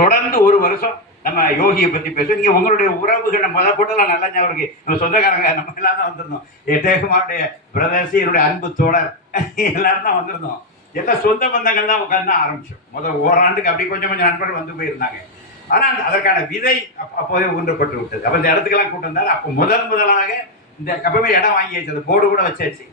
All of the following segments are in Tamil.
தொடர்ந்து ஒரு வருஷம் நம்ம யோகியை பற்றி பேசுவோம். நீங்கள் உங்களுடைய உறவுகள் நம்ம கூட்டலாம் நல்லா ஞாபகம் இருக்கு. நம்ம சொந்தக்காரங்க நம்ம எல்லாம் தான் வந்திருந்தோம். ஜெயக்குமாருடைய பிரதர்ஸ், என்னுடைய அன்பு தோழர் எல்லாரும் தான் வந்திருந்தோம். எல்லாம் சொந்த பந்தங்கள் தான் உட்காந்து தான் ஆரம்பிச்சோம். முதல் ஓராண்டுக்கு அப்படி கொஞ்சம் கொஞ்சம் நண்பர்கள் வந்து போயிருந்தாங்க. ஆனால் அதற்கான விதை அப்போதே ஊன்றப்பட்டு விட்டது. அப்போ இந்த இடத்துக்கெல்லாம் கூட்டம் இருந்தாலும் அப்போ முதலாக இந்த அப்பவே இடம் வாங்கி வச்சது, போர்டு கூட வச்சாச்சு.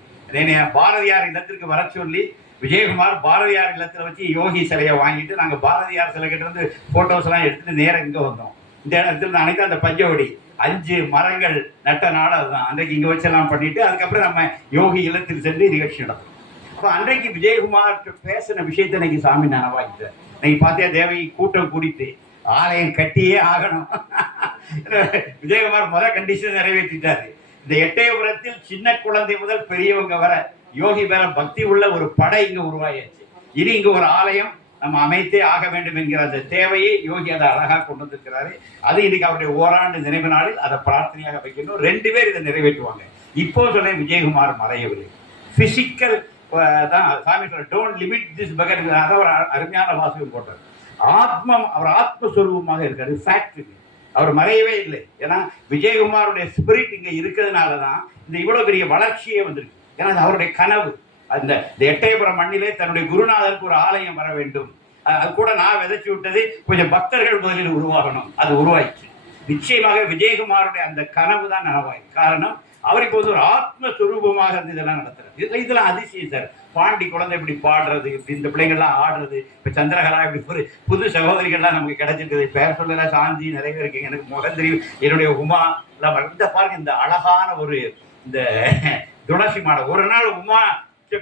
பாரதியார் இல்லத்திற்கு வர சொல்லி விஜயகுமார் பாரதியார் இல்லத்தில் வச்சு யோகி சிலையை வாங்கிட்டு நாங்கள் பாரதியார் சிலை கிட்ட இருந்து போட்டோஸ் எல்லாம் எடுத்துட்டு நேரம் இங்கே வந்தோம். இந்த இடத்துல அனைத்து அந்த பஞ்சவடி 5 மரங்கள் நட்ட நாள் அதுதான். அன்றைக்கு இங்கே வச்செல்லாம் பண்ணிட்டு அதுக்கப்புறம் நம்ம யோகி இல்லத்தில் சென்று நிகழ்ச்சி நடத்தோம். அப்போ அன்றைக்கு விஜயகுமார் பேசின விஷயத்தை இன்னைக்கு சாமி நனவாக்கிட்டார். இன்னைக்கு பார்த்தா தேவகி கூட்டம் கூடிட்டு ஆலயம் கட்டியே ஆகணும். விஜயகுமார் முதல் கண்டிஷன் நிறைவேற்றிட்டாரு. இந்த எட்டயபுரத்தில் சின்ன குழந்தை முதல் பெரியவங்க வர யோகி மேல பக்தி உள்ள ஒரு படை இங்க உருவாயாச்சு. இனி இங்க ஒரு ஆலயம் நம்ம அமைத்தே ஆக வேண்டும் என்கிற அந்த தேவையை யோகி அதை அழகா கொண்டு வந்திருக்கிறாரு. அது இன்னைக்கு அவருடைய ஓராண்டு நினைவு நாளில் அதை பிரார்த்தனையாக வைக்கணும். 2 பேர் இதை நிறைவேற்றுவாங்க. இப்போ சொன்ன விஜயகுமார் மறையவில்லை. பிசிக்கல் தான் சாமி சொல்ற டோன்ட் லிமிட் திஸ் பகர். அதை ஒரு அருமையான வாசகம் போட்டார். ஆத்மம் அவர் ஆத்மஸ்வரூபமாக இருக்காரு. ஃபேக்ட் அவர் மறையவே இல்லை. ஏன்னா விஜயகுமாருடைய ஸ்பிரிட் இங்க இருக்கிறதுனால தான் இந்த இவ்வளவு பெரிய வளர்ச்சியே வந்திருக்கு. ஏன்னா அவருடைய கனவு அந்த எட்டயபுரம் மண்ணிலே தன்னுடைய குருநாதருக்கு ஒரு ஆலயம் வர வேண்டும். அது கூட நான் விதைச்சு விட்டது கொஞ்சம் பக்தர்கள் முதலில் உருவாகணும். அது உருவாயிடுச்சு. நிச்சயமாக விஜயகுமாருடைய அந்த கனவு தான் நனவாய். காரணம் அவருக்கு வந்து ஒரு ஆத்மஸ்வரூபமாக இருந்து இதெல்லாம் நடத்துறது. இதெல்லாம் அதிசயம் சார். பாண்டி குழந்தை இப்படி பாடுறது, இப்படி இந்த பிள்ளைங்கள்லாம் ஆடுறது, இப்போ சந்திரகலா இப்படி ஒரு புது சகோதரிகள்லாம் நமக்கு கிடைச்சிருக்குது. பேர் சொல்லல சாந்தி நிறைய இருக்குங்க. எனக்கு முகந்திரி, என்னுடைய உமா எல்லாம் இந்த பாருங்க. இந்த அழகான ஒரு இந்த துளசி மாடம். ஒரு நாள் உமா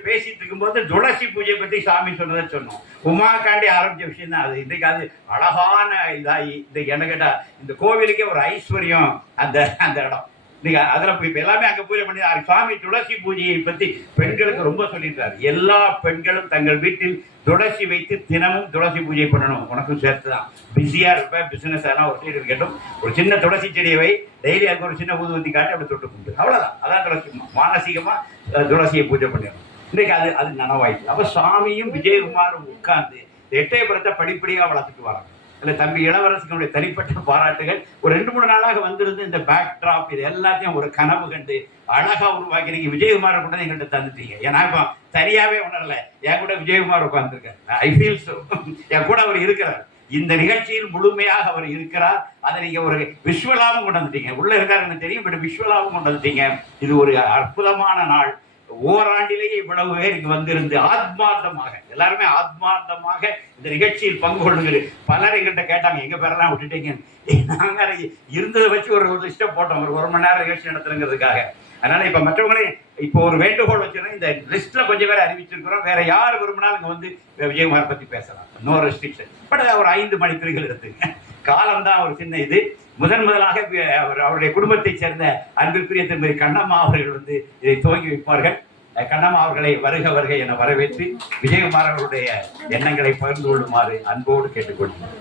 பேசிட்டு இருக்கும்போது துளசி பூஜை பற்றி சாமி சொன்னதை சொன்னோம். உமாக்காண்டி ஆரம்பிச்ச விஷயம் தான் அது. இன்றைக்கு அது அழகான இதாகி இன்றைக்கு என்ன கேட்டா இந்த கோவிலுக்கே ஒரு ஐஸ்வர்யம் அந்த அந்த இடம். நீங்க அதில் இப்போ எல்லாமே அங்கே பூஜை பண்ணி சுவாமி துளசி பூஜையை பற்றி பெண்களுக்கு ரொம்ப சொல்லியிருக்காரு. எல்லா பெண்களும் தங்கள் வீட்டில் துளசி வைத்து தினமும் துளசி பூஜை பண்ணணும். உனக்கும் சேர்த்து தான். பிஸியாக இருப்பேன், பிஸ்னஸ் எல்லாம் ஒரு சைடு இருக்கட்டும். ஒரு சின்ன துளசி செடியை வை, டெய்லி அதுக்கு ஒரு சின்ன ஊதுவத்தி காட்டி அப்படி தொட்டு கும்பிட்டு அவ்வளோதான். அதான் துளசி. மானசீகமாக துளசியை பூஜை பண்ணிடணும். இன்றைக்கு அது நனவாயிடுச்சு. அப்போ சாமியும் விஜயகுமாரும் உட்கார்ந்து எட்டயபுரத்தை படிப்படியாக வளர்த்துட்டு வராங்க. இல்லை தம்பி இளவரசனுடைய தனிப்பட்ட பாராட்டுகள். ஒரு 2-3 நாளாக வந்திருந்து இந்த பேக் ட்ராப் இது எல்லாத்தையும் ஒரு கனவு கண்டு அழகா உருவாக்கி நீங்க விஜயகுமாரை கூட எங்கள்கிட்ட தந்துட்டீங்க. ஏன்னா இப்போ தனியாவே உணரல, என் கூட விஜயகுமார் உட்கார்ந்துருக்காரு. I feel so. என் கூட அவர் இருக்கிறார். இந்த நிகழ்ச்சியில் முழுமையாக அவர் இருக்கிறார். அதை நீங்க ஒரு விஷுவலாகவும் கொண்டு வந்துட்டீங்க. உள்ள இருக்காருன்னு தெரியும், பட் விஷுவலாகவும் கொண்டு வந்துட்டீங்க. இது ஒரு அற்புதமான நாள். ஓராண்டிலேயே இவ்வளவு பேர் இங்கு வந்திருந்து ஆத்மார்த்தமாக எல்லாருமே ஆத்மார்த்தமாக இந்த நிகழ்ச்சியில் பங்கு கொள்ளுங்க. பலர் எங்கிட்ட கேட்டாங்க, எங்க பேரெல்லாம் விட்டுட்டீங்க. நாங்க இருந்ததை வச்சு ஒரு லிஸ்ட்டை போட்டோம், ஒரு 1 மணி நேரம் நிகழ்ச்சி நடத்துறதுக்காக. அதனால இப்ப மற்றவங்களே இப்போ ஒரு வேண்டுகோள் வச்சிருந்தோம். இந்த லிஸ்ட்ல கொஞ்சம் பேர் அறிவிச்சிருக்கிறோம். வேற யார் விரும்பினாலும் இங்க வந்து விஜயகுமார் பத்தி பேசலாம். No restriction. பட் ஒரு 5 மணித்துறைகள் எடுத்துங்க. காலம்தான் ஒரு சின்ன இது. முதலாக அவருடைய குடும்பத்தை சேர்ந்த அன்பிற்குரிய திருமதி கண்ணம்மா அவர்கள் வந்து இதை துவங்கி வைப்பார்கள். கண்ணம்மா அவர்களை வருக என வரவேற்று விஜயகுமார் அவருடைய எண்ணங்களை பகிர்ந்து கொள்ளுமாறு அன்போடு கேட்டுக்கொள்கிறேன்.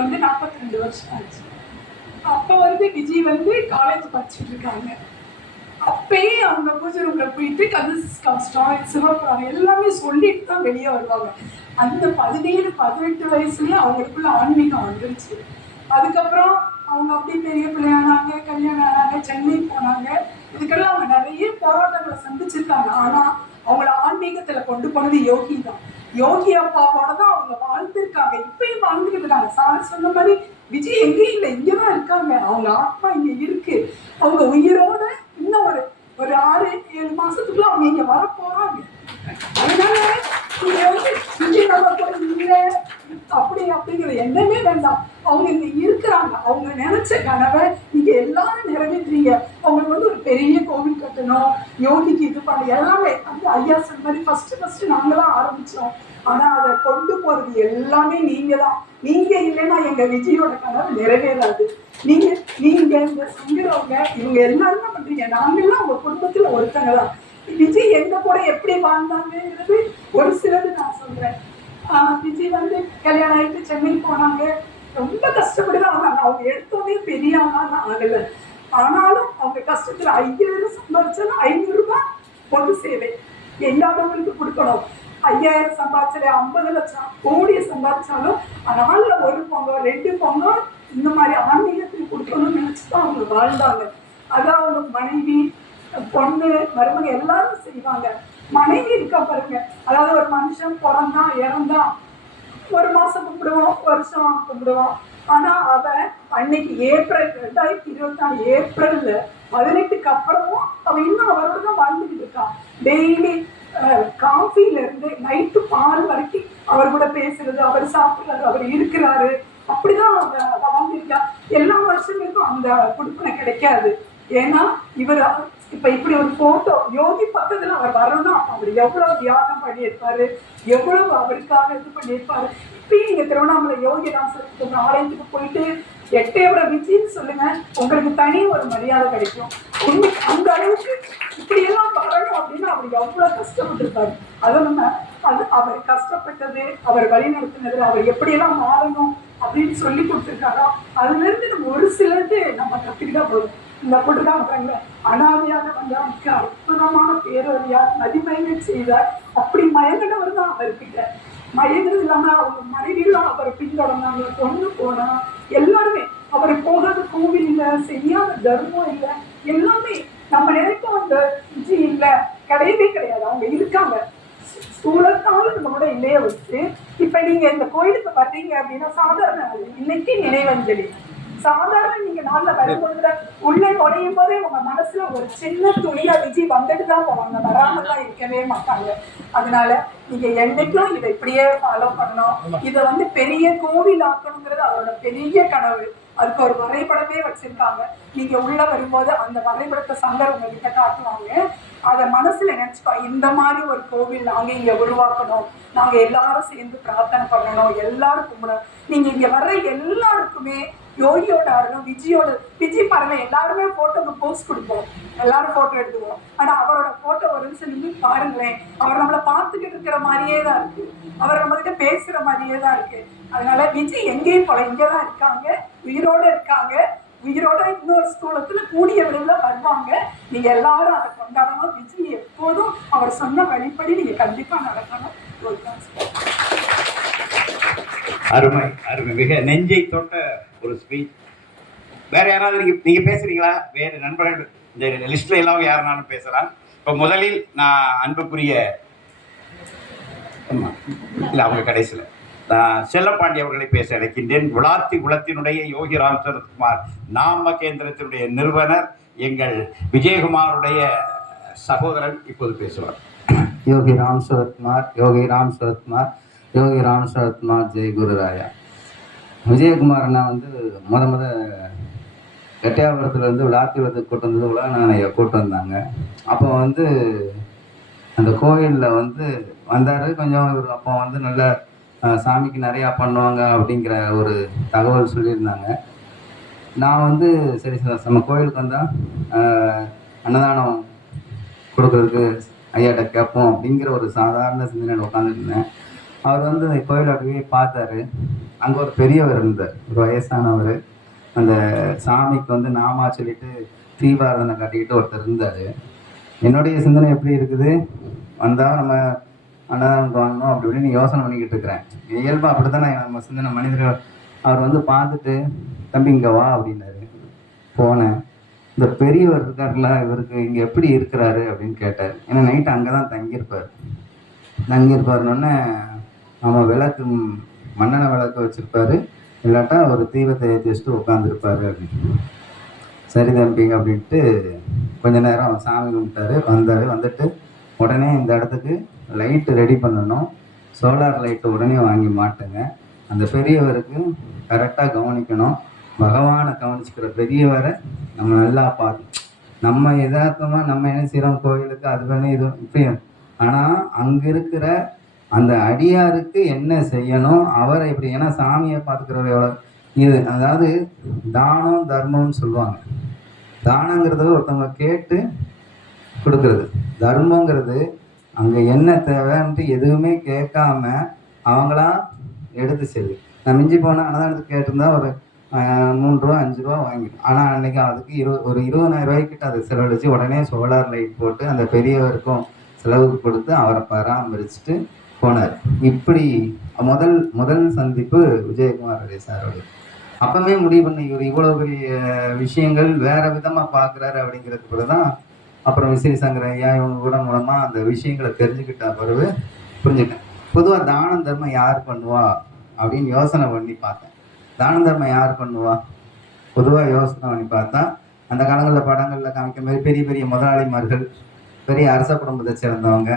வந்து 42 வருஷம் ஆச்சு. அப்ப வந்து விஜய் வந்து காலேஜ் படிச்சுட்டு இருக்காங்க. அப்பயே அவங்க பூஜை ரூம்ல போயிட்டு கதை கஷ்டம் சிவப்புறாங்க எல்லாமே சொல்லிட்டு தான் வெளியே வருவாங்க. அந்த 17-18 வயசுலயே அவங்களுக்குள்ள ஆன்மீகம் வந்துருச்சு. அதுக்கப்புறம் அவங்க அப்படி பெரிய பிள்ளையானாங்க, கல்யாணம் ஆனாங்க, சென்னை போனாங்க. இதுக்கெல்லாம் அவங்க நிறைய போராட்டங்களை சந்திச்சிருக்காங்க. ஆனா அவங்கள ஆன்மீகத்துல கொண்டு போனது யோகி தான். யோகி அப்பாவோட தான் அவங்க வாழ்ந்துருக்காங்க. இப்பயும் வாழ்ந்துட்டு இருக்காங்க. சார் சொன்ன மாதிரி விஜய் எங்கேயும் இல்லை, இங்கதான் இருக்காங்க. அவங்க ஆத்மா இங்க இருக்கு. அவங்க உயிரோட இன்னும் ஒரு 6-7 மாசத்துக்குள்ள அவங்க இங்க வர போறாங்க. அதனால அப்படிங்கிற எண்ணமே வேண்டாம். அவங்க இங்க இருக்கிறாங்க. அவங்க நினைச்ச கனவை நீங்க எல்லாரும் நிறைவேற்றீங்க. அவங்களுக்கு வந்து ஒரு பெரிய கோவில் கட்டணும், யோகிக்கு இது பண்ண எல்லாமே அந்த ஐயா சொன்ன மாதிரி ஃபர்ஸ்ட் நாங்க தான் ஆரம்பிச்சோம். ஆனா அதை கொண்டு போறது எல்லாமே நீங்க தான். நீங்க இல்லைன்னா எங்க விஜயோட கனவு நிறைவேறாது. நீங்க இந்த சங்கரவங்க இவங்க எல்லாரும் தான் பண்றீங்க. நாங்கெல்லாம் உங்க குடும்பத்துல ஒருத்தங்க தான். விஜய் எங்க கூட எப்படி வாழ்ந்தாங்கிறது ஒரு சிலது நான் சொல்றேன். விஜய் வந்து கல்யாணம் ஆயிட்டு சென்னை போனாங்க. ரொம்ப கஷ்டப்பட்டுதான் ஆனாங்க. அவங்க எடுத்தோடனே பெரிய ஆளான ஆகல. ஆனாலும் அவங்க கஷ்டத்துல 5000 சம்பாதிச்சாலும் 500 ரூபாய் பொது சேவை இல்லாதவங்களுக்கு கொடுக்கணும். 5000 சம்பாதிச்சாலே 50 லட்சம் கோடியை சம்பாதிச்சாலும் நாளில் ஒரு பொங்கல் 2 பொங்கல் இந்த மாதிரி ஆன்மீகத்துக்கு கொடுக்கணும்னு நினைச்சுதான் அவங்க வாழ்ந்தாங்க. அதான் அவங்க மனைவி, பொண்ணு, மருமக எல்லாரும் செய்வாங்க. மனைவி இருக்கா பாருங்க, அதாவது ஒரு மனுஷன் பிறந்தான் இறந்தான் 1 மாசம் கும்பிடுவோம், வருஷம் கும்பிடுவோம். ஆனா அவ அன்னைக்கு ஏப்ரல் 2024 ஏப்ரல்ல 18க்கு அப்புறமும் அவ இன்னும் அவரோட தான் வாழ்ந்துட்டு இருக்கான். டெய்லி காஃபில இருந்து நைட்டு பால் வரைக்கும் அவர் கூட பேசுறது, அவர் சாப்பிடுறாரு, அவர் இருக்கிறாரு, அப்படிதான் அவ வாழ்ந்திருக்கா. எல்லா வருஷங்களுக்கும் அந்த கொடுப்பனை கிடைக்காது. ஏன்னா இவர் இப்ப இப்படி ஒரு போட்டோ யோகி பக்கத்துல அவர் வரணும், அவர் எவ்வளவு தியாகம் பண்ணியிருப்பாரு, எவ்வளவு அவருக்காக இது பண்ணியிருப்பாரு. இப்பயும் நீங்க திருவண்ணாமலை யோகிராசர் ஆலயத்துக்கு போயிட்டு எட்டயபுரம் விஜின்னு சொல்லுங்க, உங்களுக்கு தனி ஒரு மரியாதை கிடைக்கும். அந்த அளவுக்கு இப்படி எல்லாம் வரணும் அப்படின்னு அவர் எவ்வளவு கஷ்டப்பட்டிருப்பாரு. அது நம்ம அவர் கஷ்டப்பட்டது, அவர் வழி நடத்தினது, அவர் எப்படியெல்லாம் மாறணும் அப்படின்னு சொல்லி கொடுத்துருக்காரோ அதுல இருந்து நம்ம ஒரு சிலது நம்ம கத்துக்கிட்டா போதும். இந்த கொடுக்காங்க அனாதையாக வந்தவனுக்கு அற்புதமான பேரறியார் மதிமயங்க செய்தார். அப்படி மயங்கினவர் தான் அவர்கிட்ட. மயங்கிறது இல்லாம அவங்க மனைவியெல்லாம் அவரை பின்தொடர்ந்தாங்க, பொண்ணு போனா எல்லாருமே அவர் போகாத கோவில் இல்லை, செய்யாத தர்மம் இல்லை, எல்லாமே நம்ம நினைப்போம் அந்த விஜி இல்லை, கிடையவே கிடையாது. அவங்க இருக்காங்க, சூழத்தாலும் நம்மளோட இல்லைய வச்சு. இப்ப நீங்க இந்த கோயிலுக்கு வர்றீங்க அப்படின்னா சாதாரண இன்னைக்கு நினைவஞ்சலி சாதாரண நீங்க நாள்ல வரும்பொழுது உள்ள நுழையும் போதே உங்க மனசுல ஒரு சின்ன துணியா விஜி வந்துட்டு தான் போவாங்க, வராம தான் இருக்கவே மாட்டாங்க. அதனால நீங்க என்னைக்கும் இதை இப்படியே ஃபாலோ பண்ணணும். இதை வந்து பெரிய கோவில் ஆக்கணுங்கிறது அவரோட பெரிய கனவு. அதுக்கு ஒரு வரைபடமே வச்சிருக்காங்க. நீங்க உள்ள வரும்போது அந்த வரைபடத்தை சங்கர் உங்ககிட்ட காட்டுவாங்க. அதை மனசுல நினைச்சுக்கோ, இந்த மாதிரி ஒரு கோவில் நாங்க இங்க உருவாக்கணும், நாங்க எல்லாரும் சேர்ந்து பிரார்த்தனை பண்ணணும், எல்லாரும் கும்பிடணும். நீங்க இங்க வர்ற எல்லாருக்குமே யோகியோட அருளும் விஜய் பாருங்க, எல்லாருமே போட்டோக்கு போஸ்ட் கொடுப்போம், எல்லாரும் போட்டோ எடுத்துவோம். ஆனா அவரோட போட்டோ ஒரு நிமிஷம் பாருங்களேன், அவர் நம்மளை பார்த்துக்கிட்டு இருக்கிற மாதிரியே தான் இருக்கு, அவர் நம்ம கிட்ட பேசுற மாதிரியே தான் இருக்கு. அதனால விஜய் எங்கேயும் போல இங்கதான் இருக்காங்க, உயிரோட இருக்காங்க. உயிரோட இன்னொரு ஸ்தூலத்துல கூடிய விரைவில் வருவாங்க. நீங்க எல்லாரும் அதை கொண்டாடணும். விஜய் எப்போதும் அவர் சொன்ன வழிப்படி நீங்க கண்டிப்பா நடக்கணும். அருமை அருமை, மிக நெஞ்சை தொட்ட ஒரு ஸ்பீச். வேற யாராவது நீங்க பேசுறீங்களா? வேறு நண்பர்கள் இந்த லிஸ்ட்ல எல்லாம் யாருனாலும் பேசலாம். இப்போ முதலில் நான் அன்புக்குரிய இல்லை அவங்க கடைசியில் செல்லப்பாண்டி அவர்களை பேச அழைக்கின்றேன். விளாத்தி குலத்தினுடைய யோகி ராம் சரத்குமார் நாம கேந்திரத்தினுடைய நிறுவனர் எங்கள் விஜயகுமாருடைய சகோதரன் இப்போது பேசுவார். யோகி ராம் சரத்குமார், யோகி ராம் சரத்குமார், யோகி ராம் சரத்குமார், ஜெய் குருராயா. விஜயகுமார்னா வந்து முத எட்டயபுரத்துலேருந்து விளாத்திகுளத்துக்கு கூட்டு வந்தது உலகநாயக கூட்டு வந்தாங்க. அப்போ வந்து அந்த கோயிலில் வந்து வந்தார். கொஞ்சம் இவர் அப்போ வந்து நல்ல சாமிக்கு நிறையா பண்ணுவாங்க அப்படிங்கிற ஒரு தகவல் சொல்லியிருந்தாங்க. நான் வந்து சரி நம்ம கோயிலுக்கு வந்தால் அன்னதானம் கொடுக்குறதுக்கு ஐயாட்ட கேட்போம் அப்படிங்கிற ஒரு சாதாரண சிந்தனையில் உட்காந்துருந்தேன். அவர் வந்து அந்த கோயிலை அப்படியே பார்த்தாரு. அங்கே ஒரு பெரியவர் இருந்தார், ஒரு வயசானவர். அந்த சாமிக்கு வந்து நாமா சொல்லிட்டு தீபாரதனை கட்டிக்கிட்டு ஒருத்தர் இருந்தார். என்னுடைய சிந்தனை எப்படி இருக்குது, வந்தால் நம்ம அன்னதானம் வாங்கணும் அப்படி இப்படின்னு யோசனை பண்ணிக்கிட்டு இருக்கிறேன். இயல்பாக அப்படி தான் நம்ம சிந்தனை மனிதர்கள். அவர் வந்து பார்த்துட்டு தம்பி இங்கே வா அப்படின்னாரு. போனேன். இந்த பெரியவர் இருக்கார்ல, இவருக்கு இங்கே எப்படி இருக்கிறாரு அப்படின்னு கேட்டார். ஏன்னா நைட்டு அங்கே தான் தங்கியிருப்பாருன்னொன்னே நம்ம விளக்கு மண்ணெண்ணை விளக்கு வச்சுருப்பாரு, இல்லாட்டா ஒரு தீபத்தை ஏற்றி வச்சுட்டு உட்காந்துருப்பாரு அப்படின்னு. சரி தம்பிங்க அப்படின்ட்டு கொஞ்ச நேரம் சாமி கும்பிட்டாரு. வந்துட்டு உடனே இந்த இடத்துக்கு லைட்டு ரெடி பண்ணணும், சோலார் லைட்டு உடனே வாங்கி மாட்டுங்க, அந்த பெரியவருக்கு கரெக்டாக கவனிக்கணும், பகவானை கவனிச்சுக்கிற பெரியவரை நம்ம நல்லா பார்த்து நம்ம யதார்த்தமாக நம்ம என்ன செய்கிறோம் கோயிலுக்கு அது வேணும் இது இப்பயும். ஆனால் அங்கே இருக்கிற அந்த அடியாருக்கு என்ன செய்யணும், அவரை இப்படி, ஏன்னா சாமியை பார்த்துக்கிறவர் எவ்வளோ இது. அதாவது தானம் தர்மம்னு சொல்லுவாங்க. தானங்கிறது ஒருத்தவங்க கேட்டு கொடுக்கறது, தர்மங்கிறது அங்கே என்ன தேவைன்ட்டு எதுவுமே கேட்காம அவங்களா எடுத்து செல்லு. நான் மிஞ்சி போனால் அன்னதானத்துக்கு கேட்டிருந்தா ஒரு 3 ரூபா 5 ரூபா வாங்கிடும். ஆனால் அன்றைக்கி அதுக்கு ஒரு 20,000 ரூபாய்க்கிட்ட அதை செலவழித்து உடனே சோலார் லைட் போட்டு அந்த பெரியவருக்கும் செலவுக்கு கொடுத்து அவரை பராமரிச்சுட்டு போனார். இப்படி முதல் முதல் சந்திப்பு விஜயகுமார் ரெட்டி சாரோட. அப்பவே முடிவு பண்ண இவர் இவ்வளவு பெரிய விஷயங்கள் வேற விதமா பார்க்குறாரு அப்படிங்கிறது தான் அப்புறம் விசிறி சங்கர ஐயா இவங்க கூட மூலமா அந்த விஷயங்களை தெரிஞ்சுக்கிட்ட பிறகு புரிஞ்சுட்டேன். பொதுவாக தானம் தர்மம் யார் பண்ணுவா அப்படின்னு யோசனை பண்ணி பார்த்தேன். தானம் தர்மம் யார் பண்ணுவா பொதுவாக யோசனை பண்ணி பார்த்தா அந்த காலங்களில் படங்களில் காமிக்க மாதிரி பெரிய பெரிய முதலாளிமார்கள், பெரிய அரச குடும்பத்தை சேர்ந்தவங்க,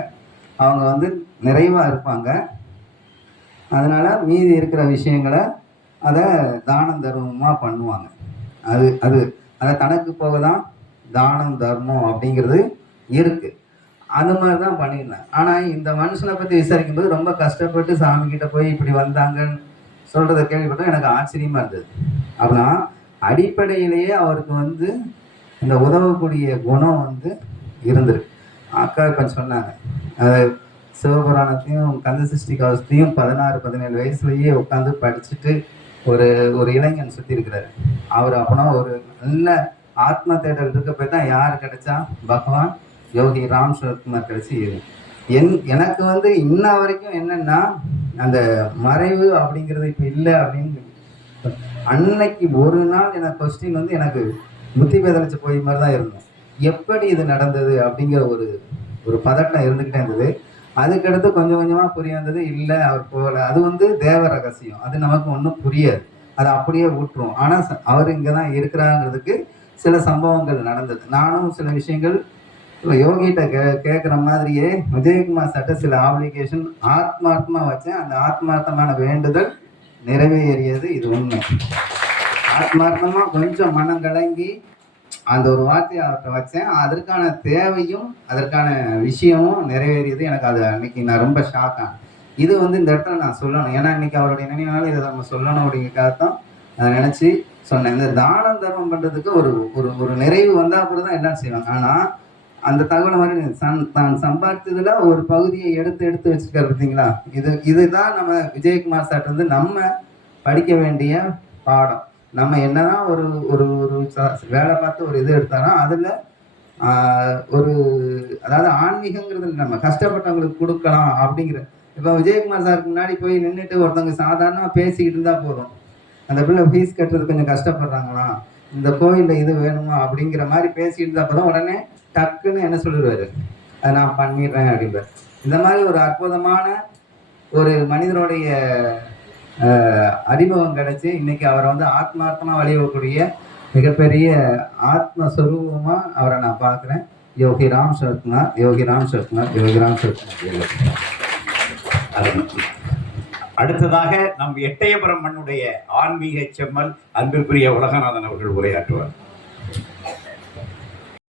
அவங்க வந்து நிறைவாக இருப்பாங்க. அதனால மீதி இருக்கிற விஷயங்களை அதை தானம் தர்மமாக பண்ணுவாங்க. அது அது அதை தனக்கு போக தான் தானம் தர்மம் அப்படிங்கிறது இருக்கு. அது மாதிரி தான் பண்ணியிருந்தேன். ஆனால் இந்த மனுஷனை பற்றி விசாரிக்கும் போது ரொம்ப கஷ்டப்பட்டு சாமி கிட்ட போய் இப்படி வந்தாங்கன்னு சொல்றதை கேள்விப்பட்டா எனக்கு ஆச்சரியமா இருந்தது. அப்படின்னா அடிப்படையிலேயே அவருக்கு வந்து இந்த உதவக்கூடிய குணம் வந்து இருந்திருக்கு. அக்கா இப்போ சொன்னாங்க, சிவபுராணத்தையும் கந்த சஷ்டி கவசத்தையும் 16-17 வயசுலயே உட்காந்து படிச்சுட்டு ஒரு ஒரு இளைஞன் சுற்றி இருக்கிறாரு. அவர் அப்பனா ஒரு நல்ல ஆத்ம தேடல் இருக்க போய் தான் யார் கிடைச்சா, பகவான் யோகி ராம் சரத்குமார் கிடைச்சி. எனக்கு வந்து இன்ன வரைக்கும் என்னன்னா அந்த மறைவு அப்படிங்கிறது இப்போ இல்லை அப்படின்னு அன்னைக்கு ஒரு நாள் எனக்கு கொஸ்டின் வந்து எனக்கு புத்தி பேதலிச்சு போய் மாதிரி தான் இருந்தோம். எப்படி இது நடந்தது அப்படிங்கிற ஒரு ஒரு பதட்டம் இருந்துக்கிட்டே இருந்தது. அதுக்கடுத்து கொஞ்சம் கொஞ்சமாக புரிய வந்தது, இல்லை அவர் போகலை, அது வந்து தேவ ரகசியம், அது நமக்கு ஒன்றும் புரியாது, அதை அப்படியே விட்டுரும். ஆனால் அவர் இங்கே தான் இருக்கிறாங்கிறதுக்கு சில சம்பவங்கள் நடந்தது. நானும் சில விஷயங்கள் யோகிகிட்ட கேட்குற மாதிரியே விஜயகுமார் சட்ட சில ஆப்ளிகேஷன் ஆத்மார்த்தமாக வச்சேன். அந்த ஆத்மார்த்தமான வேண்டுதல் நிறைவேறியது, இது உண்மை. ஆத்மார்த்தமாக கொஞ்சம் மனம் கலங்கி அந்த ஒரு வார்த்தையை அவர்கிட்ட வச்சேன். அதற்கான தேவையும் அதற்கான விஷயமும் நிறைவேறியது. எனக்கு அது அன்னைக்கு நான் ரொம்ப ஷாக்கான. இது வந்து இந்த இடத்துல நான் சொல்லணும், ஏன்னா இன்னைக்கு அவருடைய நினைவுனால இதை நம்ம சொல்லணும் அப்படிங்கிறதுக்காகத்தான் அதை நினச்சி சொன்னேன். இந்த தானம் தர்மம் பண்ணுறதுக்கு ஒரு ஒரு ஒரு நிறைவு வந்தால் அப்புறம் தான் எல்லாம் செய்வாங்க. ஆனால் அந்த தகவலை மாதிரி தான் சம்பாதித்ததுல ஒரு பகுதியை எடுத்து வச்சுருக்காரு பார்த்தீங்களா. இதுதான் நம்ம விஜயகுமார் சார் வந்து நம்ம படிக்க வேண்டிய பாடம். நம்ம என்னதான் ஒரு ஒரு ஒரு வேலை பார்த்து ஒரு இது எடுத்தாலும் அதில் ஒரு அதாவது ஆன்மீகங்கிறது நம்ம கஷ்டப்பட்டவங்களுக்கு கொடுக்கலாம் அப்படிங்கிற. இப்போ விஜயகுமார் சாருக்கு முன்னாடி போய் நின்றுட்டு ஒருத்தவங்க சாதாரணமாக பேசிக்கிட்டு இருந்தால் போதும், அந்த பிள்ளை ஃபீஸ் கட்டுறது கொஞ்சம் கஷ்டப்படுறாங்களா, இந்த கோயிலில் இது வேணுமா அப்படிங்கிற மாதிரி பேசிட்டு இருந்தால் போதும், உடனே டக்குன்னு என்ன சொல்லிடுவாரு, அதை நான் பண்ணிடுறேன் அப்படின்பார். இந்த மாதிரி ஒரு அற்புதமான ஒரு மனிதனுடைய அறிமுகம் கிடைச்சி இன்னைக்கு அவரை வந்து ஆத்மார்த்தமாக வழியக்கூடிய மிகப்பெரிய ஆத்மஸ்வரூபமாக அவரை நான் பார்க்குறேன். யோகி ராம் சரத்குமார், யோகி ராம் சரத்குமார், யோகி ராம் சரத்குமார். அடுத்ததாக நம் எட்டயபுரம் மண்ணுடைய ஆன்மீக செம்மல் அன்பிற்குரிய உலகநாதன் அவர்கள் உரையாற்றுவார்.